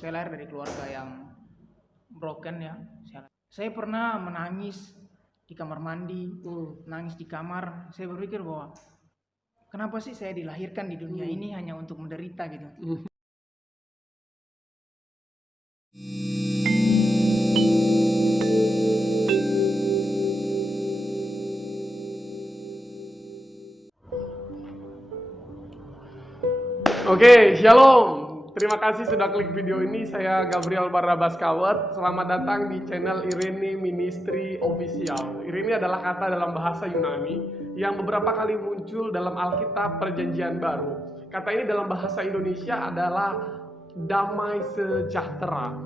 Saya lahir dari keluarga yang broken ya. Saya pernah menangis di kamar mandi, nangis di kamar. Saya berpikir bahwa kenapa sih saya dilahirkan di dunia ini hanya untuk menderita gitu. Oke, shalom. Terima kasih sudah klik video ini. Saya Gabriel Barnabas Kawat. Selamat datang di channel Irene Ministry Official. Irene adalah kata dalam bahasa Yunani yang beberapa kali muncul dalam Alkitab Perjanjian Baru. Kata ini dalam bahasa Indonesia adalah damai sejahtera.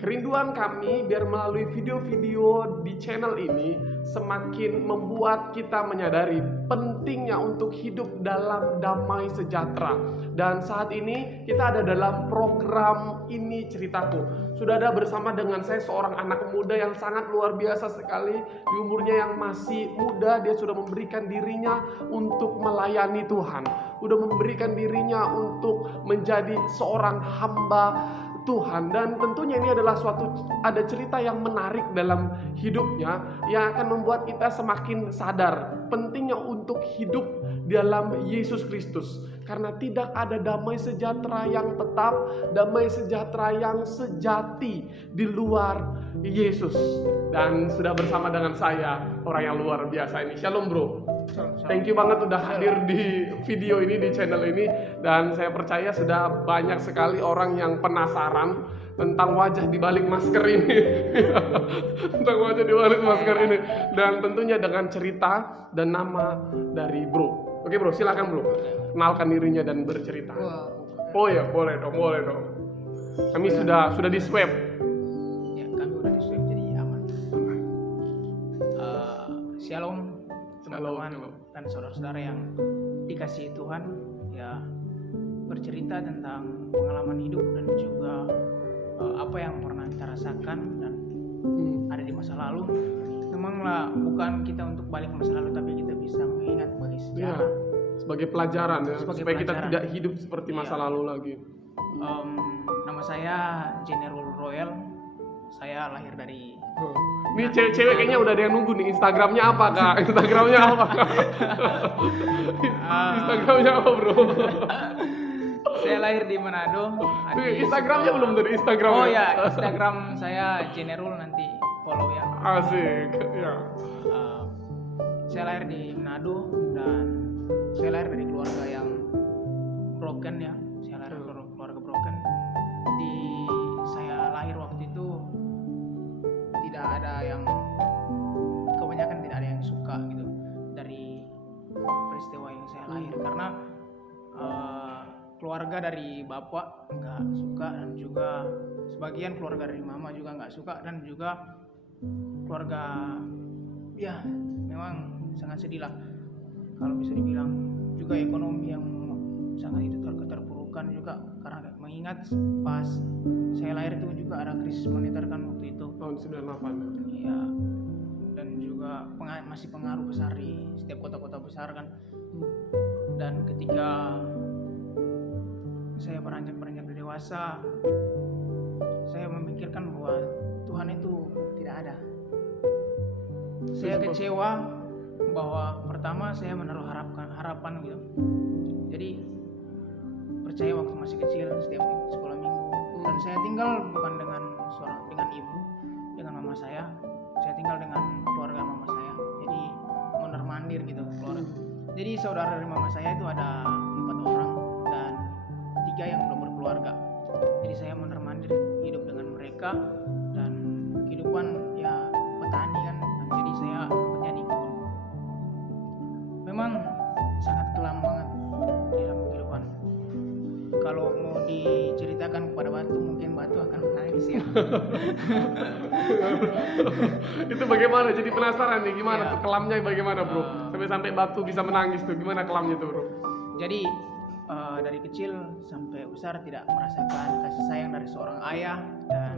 Kerinduan kami biar melalui video-video di channel ini semakin membuat kita menyadari pentingnya untuk hidup dalam damai sejahtera. Dan saat ini kita ada dalam program Ini Ceritaku. Sudah ada bersama dengan saya seorang anak muda yang sangat luar biasa sekali. Di umurnya yang masih muda, dia sudah memberikan dirinya untuk melayani Tuhan. Sudah memberikan dirinya untuk menjadi seorang hamba Tuhan. Dan tentunya ini adalah ada cerita yang menarik dalam hidupnya yang akan membuat kita semakin sadar pentingnya untuk hidup dalam Yesus Kristus. Karena tidak ada damai sejahtera yang tetap, damai sejahtera yang sejati di luar Yesus. Dan sudah bersama dengan saya orang yang luar biasa ini. Shalom bro. Thank you banget udah hadir di video ini, di channel ini. Dan saya percaya sudah banyak sekali orang yang penasaran tentang wajah di balik masker ini. Tentang wajah di balik masker ini. Dan tentunya dengan cerita dan nama dari bro. Oke bro, silakan bro. Kenalkan dirinya dan bercerita. Oh ya, boleh dong. Kami sudah di swab. Ya, kami udah di swab jadi aman. Shalom teman-teman dan saudara-saudara yang dikasihi Tuhan, ya, bercerita tentang pengalaman hidup dan juga apa yang pernah kita rasakan dan ada di masa lalu. Memanglah bukan kita untuk balik ke masa lalu, tapi kita bisa mengingat sebagai sejarah, sebagai pelajaran ya, supaya kita tidak hidup seperti masa lalu lagi. Nama saya General Royal. Saya lahir dari Ini cewek-cewek kayaknya udah ada yang nunggu nih. Instagramnya apa kak? Instagramnya apa bro? Saya lahir di Manado. Instagramnya belum dari Instagram. Oh ya, Instagram saya General, nanti follow ya. Asik ya. Saya lahir di Manado dan saya lahir dari keluarga yang broken ya. Saya lahir dari keluarga broken. Saya lahir waktu itu tidak ada yang, kebanyakan tidak ada yang suka gitu dari peristiwa yang saya lahir, karena keluarga dari bapak nggak suka dan juga sebagian keluarga dari mama juga nggak suka, dan juga keluarga ya memang sangat sedih lah kalau bisa dibilang. Juga ekonomi yang sangat itu terpurukan juga, karena mengingat pas saya lahir itu juga ada krisis moneter kan waktu itu tahun 98. iya, dan juga masih pengaruh besar di setiap kota-kota besar kan. Dan ketika saya beranjak dewasa, saya memikirkan bahwa Tuhan itu tidak ada. Saya kecewa bahwa pertama saya menaruh harapan gitu. Jadi percaya waktu masih kecil setiap sekolah minggu, dan saya tinggal bukan dengan ibu, dengan mama saya tinggal dengan keluarga mama saya. Jadi mondar mandir gitu keluarga. Jadi saudara dari mama saya itu ada 4 orang dan 3 yang belum berkeluarga. Jadi saya mondar mandir hidup dengan mereka, dan kehidupan ya petani kan. Jadi saya kerja di kebun. Memang sangat kelam banget di dalam kehidupan. Kalau mau diceritakan kepada batu, mungkin batu akan menangis ya. Itu bagaimana? Jadi penasaran nih, gimana ya. Tuh kelamnya bagaimana bro? Sampai batuk bisa menangis tuh, gimana kelamnya tuh bro? Jadi dari kecil sampai besar tidak merasakan kasih sayang dari seorang ayah, dan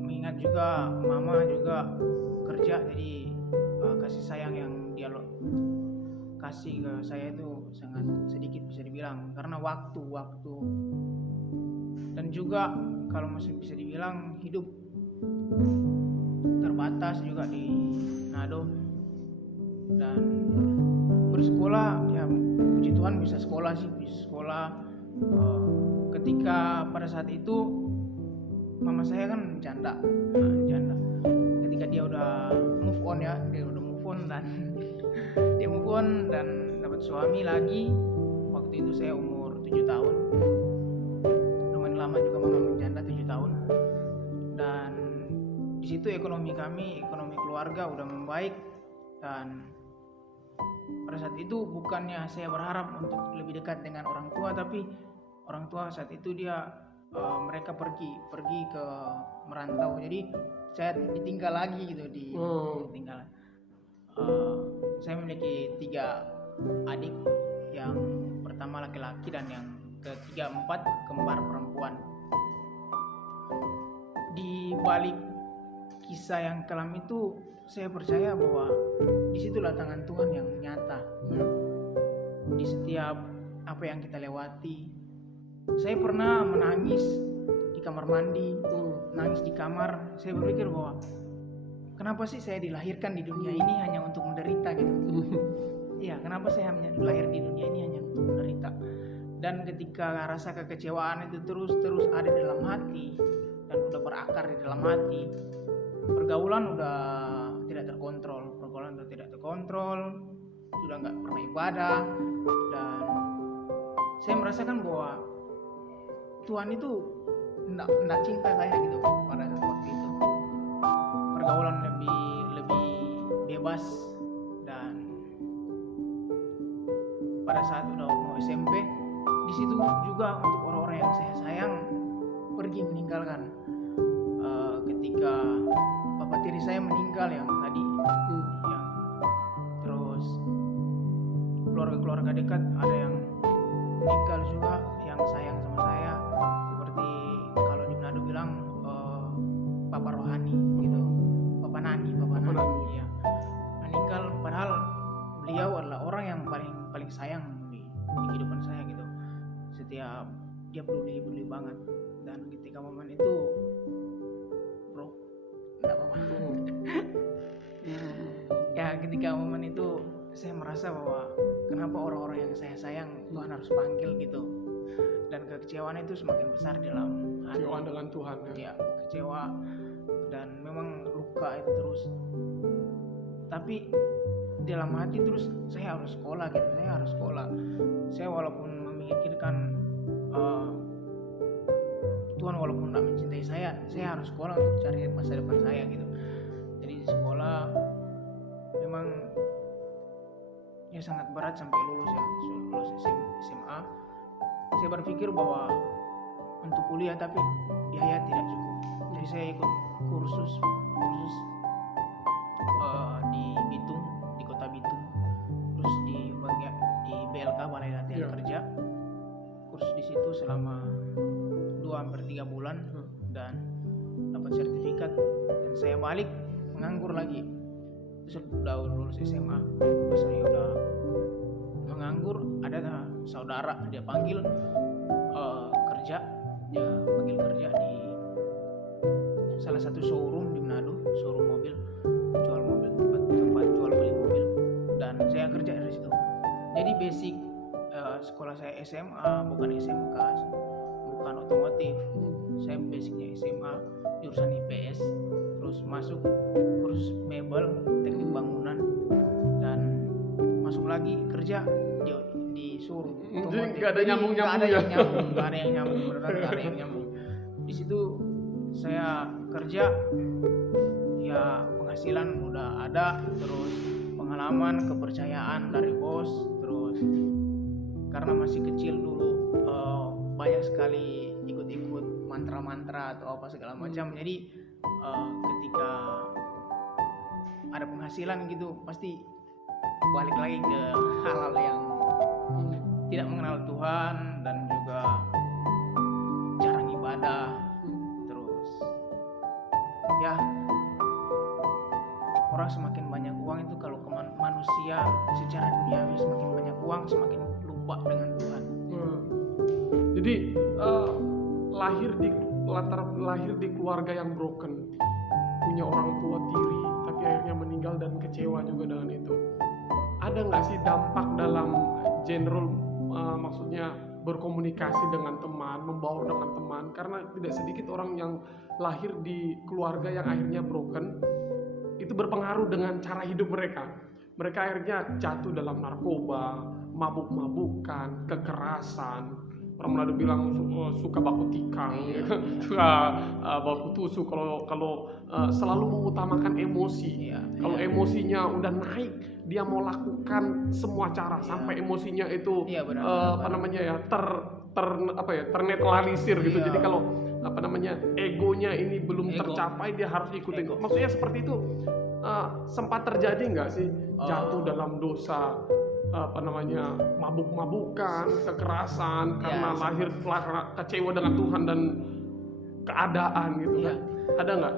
mengingat juga mama juga kerja, jadi kasih sayang yang dia kasih ke saya itu sangat sedikit bisa dibilang, karena waktu dan juga juga kalau masih bisa dibilang hidup terbatas juga di Manado, dan bersekolah ya puji Tuhan bisa sekolah sih, bisa sekolah. Ketika pada saat itu mama saya kan janda. Ketika dia udah move on ya, dia udah move on dan dia move on dan dapat suami lagi. Waktu itu saya umur 7 tahun. Lumayan lama juga mama menjanda 7 tahun. Dan di situ ekonomi keluarga udah membaik, dan pada saat itu bukannya saya berharap untuk lebih dekat dengan orang tua, tapi orang tua saat itu mereka pergi ke merantau, jadi saya ditinggal lagi gitu ditinggal. Saya memiliki 3 adik, yang pertama laki-laki dan yang ketiga 4 kembar perempuan. Di balik kisah yang kelam itu, saya percaya bahwa disitulah tangan Tuhan yang nyata di setiap apa yang kita lewati. Saya pernah menangis di kamar mandi, nangis di kamar. Saya berpikir bahwa kenapa sih saya dilahirkan di dunia ini hanya untuk menderita gitu. Iya, kenapa saya lahir di dunia ini hanya untuk menderita. Dan ketika rasa kekecewaan itu terus ada di dalam hati dan udah berakar di dalam hati, pergaulan udah tidak terkontrol, sudah nggak pernah ibadah, dan saya merasakan bahwa Tuhan itu enggak cinta saya gitu pada waktu itu. Pergaulan lebih bebas, dan pada saat udah mau SMP, di situ juga untuk orang-orang yang saya sayang pergi meninggalkan. Ketika bapak tiri saya meninggal yang tadi, yang terus keluarga dekat ada yang meninggal juga yang sayang sama saya, seperti kalau di Manado bilang papa rohani gitu, papa nani ya, meninggal, padahal beliau adalah orang yang paling sayang di kehidupan saya gitu. Setiap dia peduli banget, dan ketika momen itu ya, ketika momen itu saya merasa bahwa kenapa orang-orang yang saya sayang Tuhan harus panggil gitu, dan kekecewaan itu semakin besar dalam hati. Kecewaan dengan Tuhan ya, kecewa, dan memang luka itu terus, tapi dalam hati terus saya harus sekolah gitu, saya walaupun memikirkan Tuhan walaupun tidak mencintai saya harus sekolah untuk cari masa depan saya gitu. Jadi di sekolah memang ya sangat berat sampai lulus SMA. Saya berpikir bahwa untuk kuliah tapi biaya tidak cukup. Jadi saya ikut kursus di Bitung, di kota Bitung, terus di BLK, Balai Latihan Kerja. Kursus di situ selama 2-3 bulan dan dapat sertifikat, dan saya balik menganggur lagi. Terus udah lulus SMA, pas saya udah menganggur, ada saudara dia panggil kerja di salah satu showroom di Manado, showroom mobil, tempat jual beli mobil, dan saya kerja dari situ. Jadi basic sekolah saya SMA, bukan SMK, bukan otomotif. Saya basicnya SMA, jurusan IPS, terus masuk kursus mebel, teknik bangunan, dan masuk lagi kerja di showroom otomotif. Gak ada nyambung ya? Gak ada yang nyambung. Di situ saya kerja, ya penghasilan udah ada, terus pengalaman, kepercayaan dari bos, terus karena masih kecil dulu banyak sekali ikut mantra-mantra atau apa segala macam. Jadi ketika ada penghasilan gitu pasti balik lagi ke hal-hal yang tidak mengenal Tuhan, dan juga jarang ibadah. Terus ya, orang semakin banyak uang itu, kalau ke manusia secara duniawi semakin banyak uang semakin lupa dengan Tuhan. Jadi lahir di keluarga yang broken, punya orang tua tiri, tapi akhirnya meninggal dan kecewa juga dengan itu. Ada nggak sih dampak dalam general, maksudnya berkomunikasi dengan teman, membaur dengan teman? Karena tidak sedikit orang yang lahir di keluarga yang akhirnya broken, itu berpengaruh dengan cara hidup mereka. Mereka akhirnya jatuh dalam narkoba, mabuk-mabukan, kekerasan. Orang Manado bilang suka baku tikang, suka baku tusuk. Kalau selalu mengutamakan emosi. Kalau emosinya udah naik, dia mau lakukan semua cara sampai emosinya itu ternetralisir gitu. Jadi kalau egonya ini belum tercapai, dia harus ikutin. Maksudnya seperti itu. Sempat terjadi nggak sih jatuh dalam dosa mabuk-mabukan, kekerasan karena lahir kecewa dengan Tuhan dan keadaan gitu kan? Ada nggak?